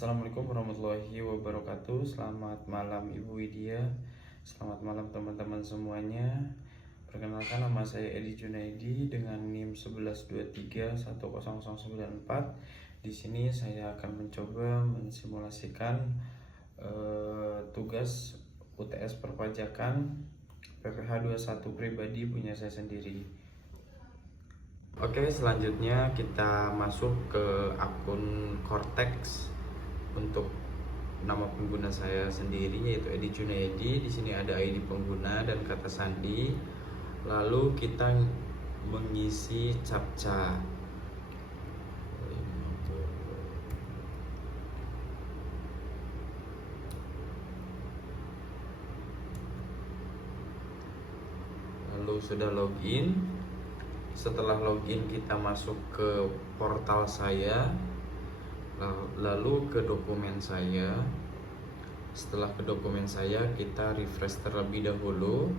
Assalamualaikum warahmatullahi wabarakatuh. Selamat malam Ibu Widya. Selamat malam teman-teman semuanya. Perkenalkan, nama saya Edi Junaidi dengan NIM 1123100094. Di sini saya akan mencoba mensimulasikan tugas UTS perpajakan PPh 21 pribadi punya saya sendiri. Oke, selanjutnya kita masuk ke akun Cortex. Untuk nama pengguna saya sendiri yaitu Edi Junaidi. Di sini ada ID pengguna dan kata sandi. Lalu kita mengisi captcha. Lalu sudah login. Setelah login kita masuk ke portal saya. Lalu ke dokumen saya. Setelah ke dokumen saya, kita refresh terlebih dahulu.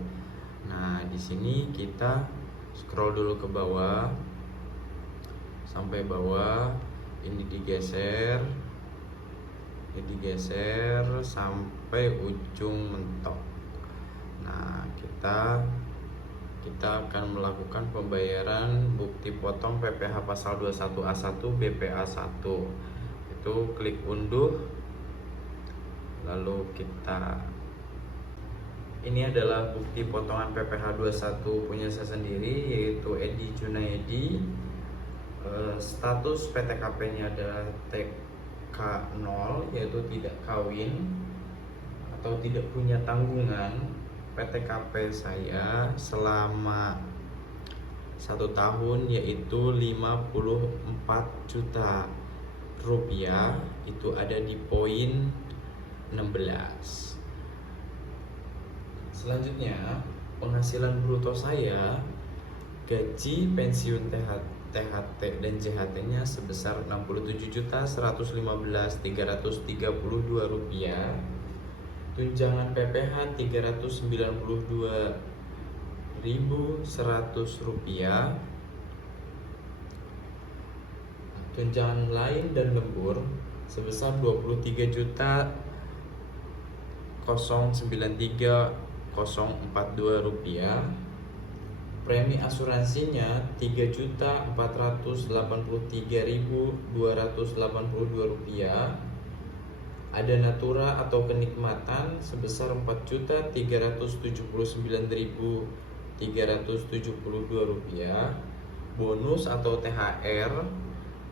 Nah, di sini kita scroll dulu ke bawah sampai bawah. Ini digeser sampai ujung mentok. Nah, kita akan melakukan pembayaran bukti potong PPh pasal 21A1 BPA 1. Itu klik unduh. Lalu ini adalah bukti potongan PPh 21 punya saya sendiri yaitu Edi Junaidi. Status PTKP nya adalah TK0 yaitu tidak kawin atau tidak punya tanggungan. PTKP saya selama 1 tahun yaitu 54 juta rupiah, itu ada di poin 16. Selanjutnya, penghasilan bruto saya, gaji, pensiun, THT dan JHT-nya sebesar 67.115.332 rupiah. Tunjangan PPh 392.100 rupiah. Tunjangan lain dan lembur sebesar 23.093.042 rupiah. Premi asuransinya 3.483.282 rupiah. Ada natura atau kenikmatan sebesar 4.379.372 rupiah. Bonus atau THR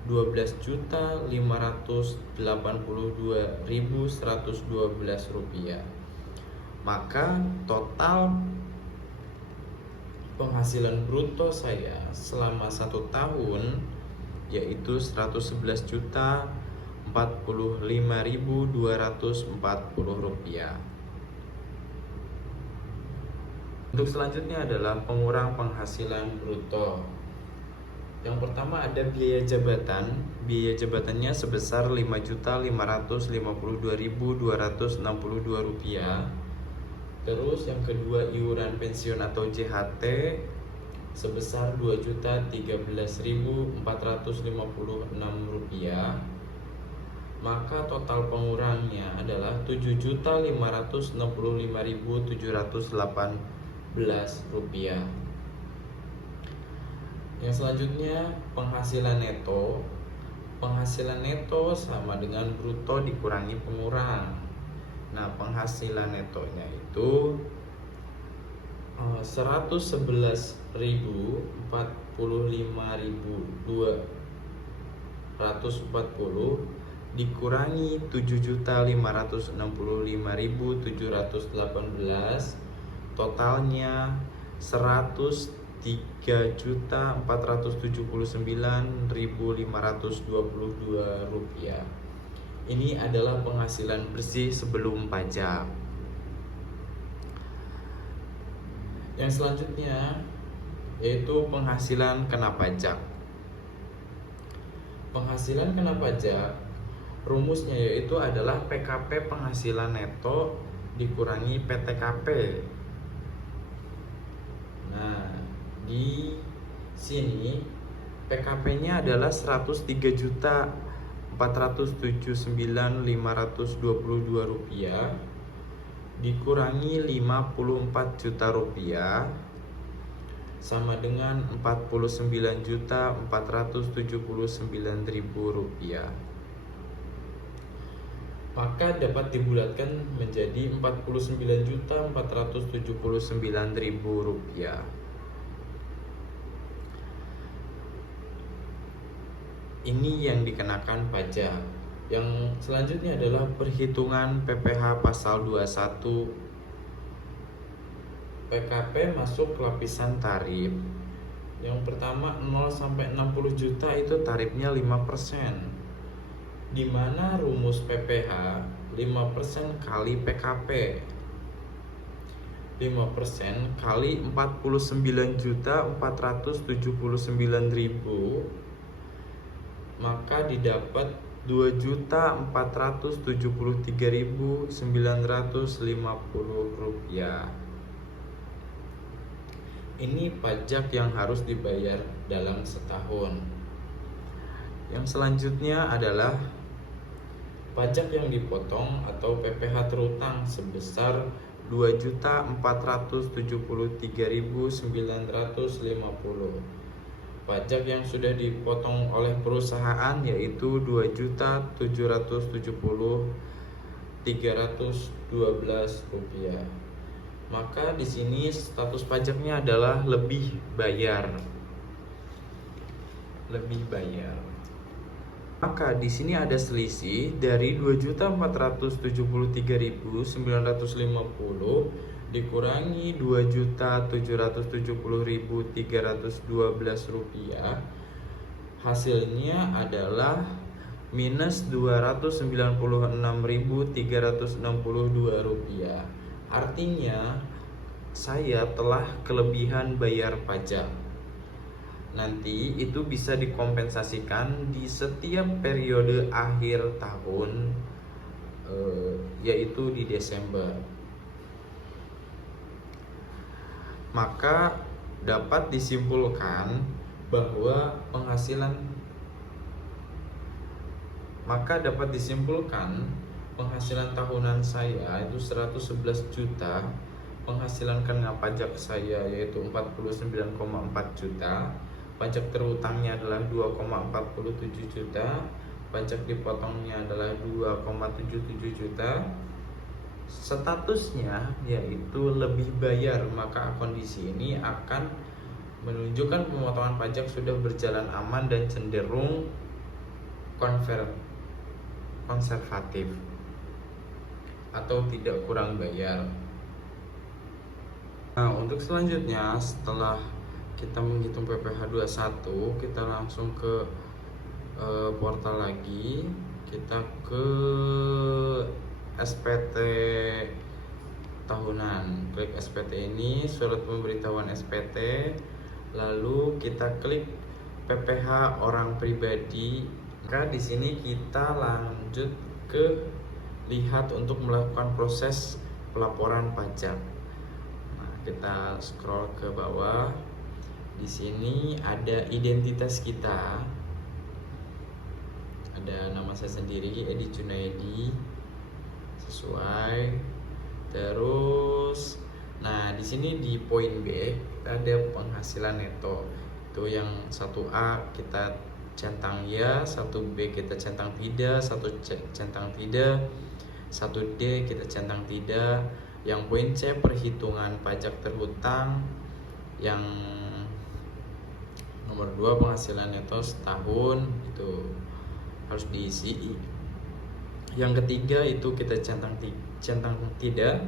12.582.112 rupiah. Maka total penghasilan bruto saya selama 1 tahun yaitu 111.045.240 rupiah. Untuk selanjutnya adalah pengurang penghasilan bruto. Yang pertama ada biaya jabatan. Biaya jabatannya sebesar 5.552.262 rupiah. Terus yang kedua iuran pensiun atau JHT sebesar 2.013.456 rupiah. Maka total pengurangnya adalah 7.565.718 rupiah. Yang selanjutnya penghasilan neto. Penghasilan neto sama dengan bruto dikurangi pengurang. Nah, penghasilan netonya itu 111.045.240 dikurangi 7.565.718, totalnya 103.479.522 rupiah. Ini adalah penghasilan bersih sebelum pajak. Yang selanjutnya yaitu penghasilan kena pajak. Penghasilan kena pajak rumusnya yaitu adalah PKP penghasilan neto dikurangi PTKP. Nah, di sini PKP-nya adalah 103.479.522 479.522 rupiah dikurangi 54 juta rupiah sama dengan 49.479.000 rupiah. Maka dapat dibulatkan menjadi 49.479.000 rupiah. Ini yang dikenakan pajak. Yang selanjutnya adalah perhitungan PPh pasal 21. PKP masuk lapisan tarif. Yang pertama 0 sampai 60 juta itu tarifnya 5%. Di mana rumus PPh 5% kali PKP. 5% kali 49.479.000, maka didapat 2.473.950 rupiah. Ini pajak yang harus dibayar dalam setahun. Yang selanjutnya adalah pajak yang dipotong atau PPh terutang sebesar 2.473.950. Pajak yang sudah dipotong oleh perusahaan yaitu 2.770.312 rupiah. Maka di sini status pajaknya adalah lebih bayar. Maka di sini ada selisih dari 2.473.950 dikurangi 2.770.312 rupiah. Hasilnya adalah minus 296.362 rupiah. Artinya saya telah kelebihan bayar pajak. Nanti itu bisa dikompensasikan di setiap periode akhir tahun, yaitu di Desember. Maka dapat disimpulkan bahwa penghasilan tahunan saya itu 111 juta. Penghasilan kena pajak saya yaitu 49,4 juta. Pajak terutangnya adalah 2,47 juta. Pajak dipotongnya adalah 2,77 juta. Statusnya yaitu lebih bayar, maka kondisi ini akan menunjukkan pemotongan pajak sudah berjalan aman dan cenderung konservatif atau tidak kurang bayar. Nah, untuk selanjutnya setelah kita menghitung PPh 21, kita langsung ke portal lagi, kita ke SPT tahunan. Klik SPT ini, surat pemberitahuan SPT, lalu kita klik PPh orang pribadi. Maka di sini kita lanjut ke lihat untuk melakukan proses pelaporan pajak. Nah, kita scroll ke bawah. Di sini ada identitas kita. Ada nama saya sendiri, Edi Junaidi, sesuai. Terus, nah di sini di poin B ada penghasilan neto. Itu yang 1A kita centang ya, 1B kita centang tidak, 1 centang tidak, 1D kita centang tidak. Yang poin C perhitungan pajak terhutang. Yang nomor 2 penghasilan neto setahun, itu harus diisi. Yang ketiga itu kita centang tidak.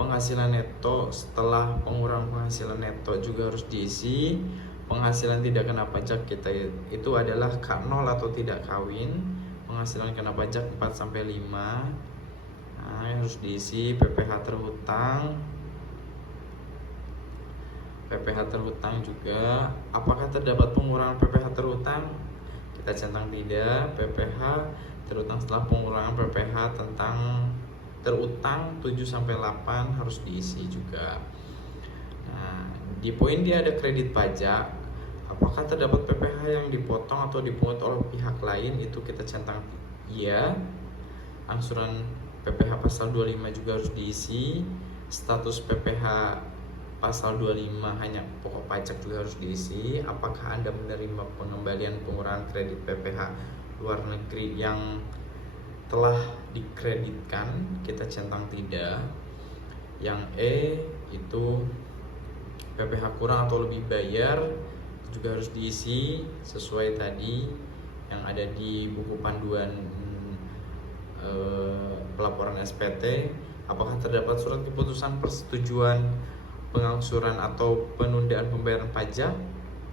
Penghasilan neto setelah pengurangan penghasilan neto juga harus diisi. Penghasilan tidak kena pajak kita itu adalah K0 atau tidak kawin. Penghasilan kena pajak 4-5. Nah, harus diisi. PPh terhutang. PPh terhutang juga. Apakah terdapat pengurangan PPh terhutang? Kita centang tidak. PPh terutang setelah pengurangan PPh tentang terutang 7-8 harus diisi juga. Nah, di poin dia ada kredit pajak, Apakah terdapat PPh yang dipotong atau dipungut oleh pihak lain? Itu kita centang iya. Angsuran PPh pasal 25 juga harus diisi. Status PPh pasal 25 hanya pokok pajak juga harus diisi. Apakah Anda menerima pengembalian pengurangan kredit PPh luar negeri yang telah dikreditkan? Kita centang tidak. Yang E itu PPh kurang atau lebih bayar juga harus diisi sesuai tadi yang ada di buku panduan pelaporan SPT. Apakah terdapat surat keputusan persetujuan pengangsuran atau penundaan pembayaran pajak?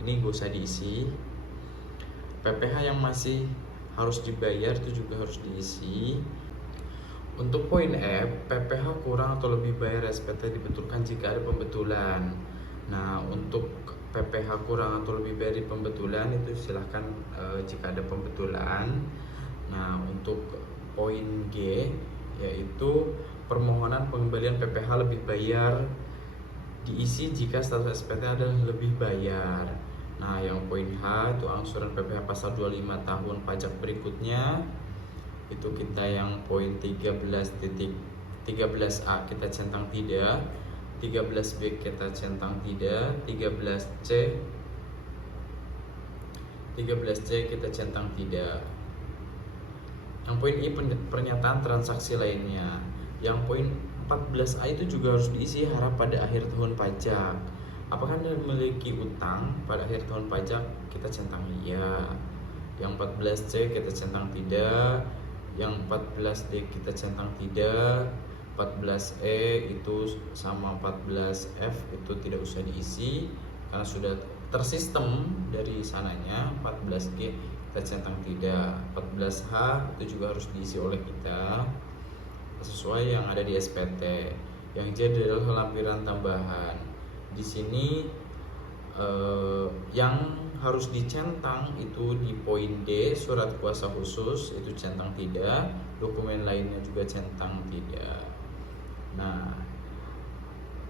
Ini gak usah diisi. PPh yang masih harus dibayar itu juga harus diisi. Untuk poin F, PPh kurang atau lebih bayar SPT dibetulkan jika ada pembetulan. Nah, untuk PPh kurang atau lebih bayar di pembetulan itu silahkan jika ada pembetulan. Nah, untuk poin G yaitu permohonan pengembalian PPh lebih bayar diisi jika status SPT adalah lebih bayar. Nah, yang poin H itu angsuran PPh pasal 25 tahun pajak berikutnya. Itu kita yang poin 13A kita centang tidak, 13B kita centang tidak, 13C kita centang tidak. Yang poin I pernyataan transaksi lainnya. Yang poin 14A itu juga harus diisi harap pada akhir tahun pajak. Apakah Anda memiliki utang pada akhir tahun pajak? Kita centang iya. Yang 14C kita centang tidak. Yang 14D kita centang tidak. 14E itu sama 14F itu tidak usah diisi karena sudah tersistem dari sananya. 14G kita centang tidak. 14H itu juga harus diisi oleh kita sesuai yang ada di SPT. Yang J adalah lampiran tambahan. Di sini yang harus dicentang itu di poin D, surat kuasa khusus itu centang tidak, dokumen lainnya juga centang tidak. Nah,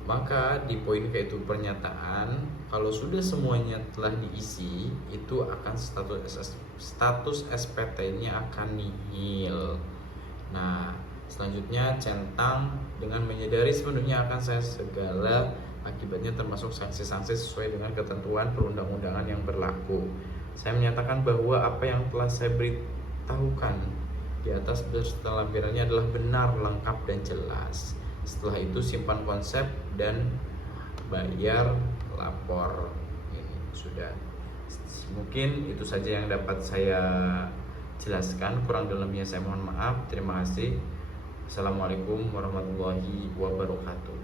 maka di poin ke itu pernyataan, kalau sudah semuanya telah diisi, itu akan status SPT-nya akan nihil. Nah, selanjutnya centang dengan menyadari sepenuhnya akan segala akibatnya termasuk sanksi-sanksi sesuai dengan ketentuan perundang-undangan yang berlaku. Saya menyatakan bahwa apa yang telah saya beritahukan di atas beserta lampirannya adalah benar, lengkap, dan jelas. Setelah itu simpan konsep dan bayar lapor. Ini sudah. Mungkin itu saja yang dapat saya jelaskan. Kurang dalamnya saya mohon maaf. Terima kasih. Assalamualaikum warahmatullahi wabarakatuh.